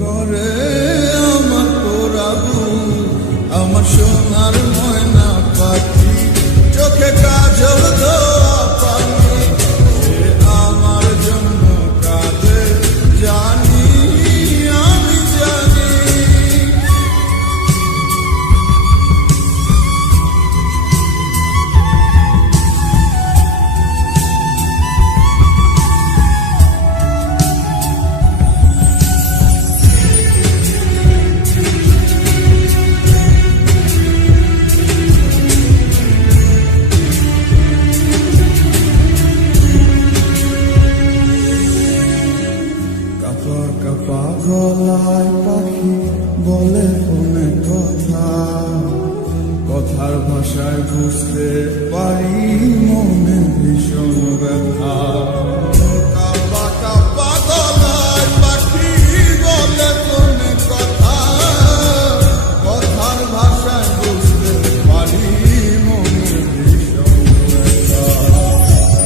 করে আমার পোড়াবো, আমার সোনার ময়না পাখি, চোখে কাজল ধোয়া পানি, সে আমার জন্য কাঁদে জানি, আমি জানি। কাপা গলায় পাখি বলে অনেক কথা, কথার ভাষায় বুঝতে পারি মনে ভীষণ ব্যথা। কাপা কাপা গলায় পাখি বলে অনেক কথা, কথার ভাষায় বুঝতে পারি মনে ভীষণ ব্যথা।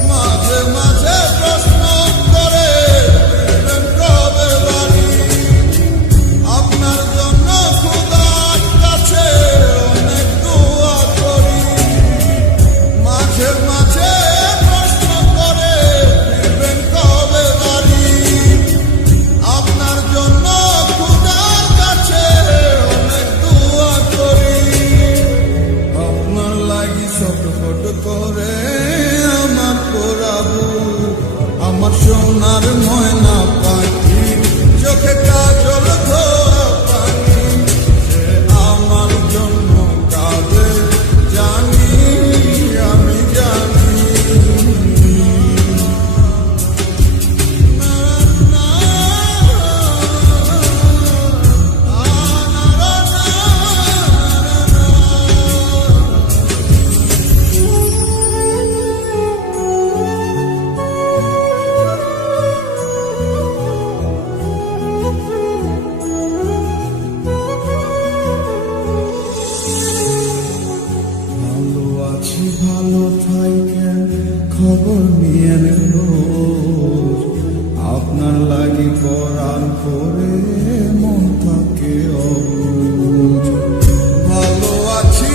মাঝে মাঝে প্রশ্ন করে কবে বাড়ি, আপনার জন্য খোদার কাছে অনেক দোয়া করি। মাঝে মাঝে প্রশ্ন করে ফিরবেন কবে বাড়ি, আপনার জন্য খোদার কাছে অনেক দোয়া করি। আপনার লাগি ছটফট করে আমার পোড়াবো, আমার সোনার ময়না পাখি, চোখে কাজল ধোয়া পানি, সে আমার জন্য কাঁদে জানি, আমি জানি। ভালো আছি ভালো থাকেন, খবর নিয়ে রোজ, আপনার লাগি পরাণ করে মন থাকে অবুঝ। ভালো আছি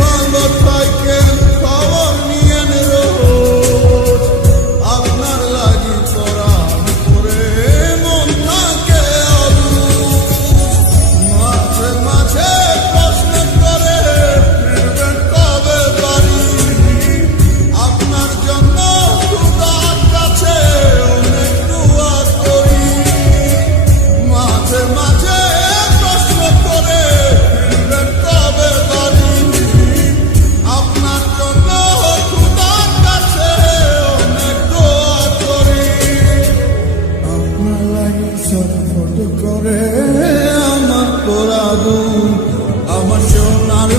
ভালো থাকেন, খবর নিয়ে রোজ, আপনার লাগি পরাণ করে মন থাকে অবুঝ। মাঝে মাঝে প্রশ্ন করে ফিরবেন কবে বাড়ি, আপনার জন্য খোদার কাছে অনেক দোয়া করি। মাঝে মাঝে প্রশ্ন করে ফিরবেন কবে বাড়ি, আপনার জন্য খোদার কাছে অনেক দোয়া করি। আপনার লাগি ছটফট করে আমার পোড়াবো, আমার সোনার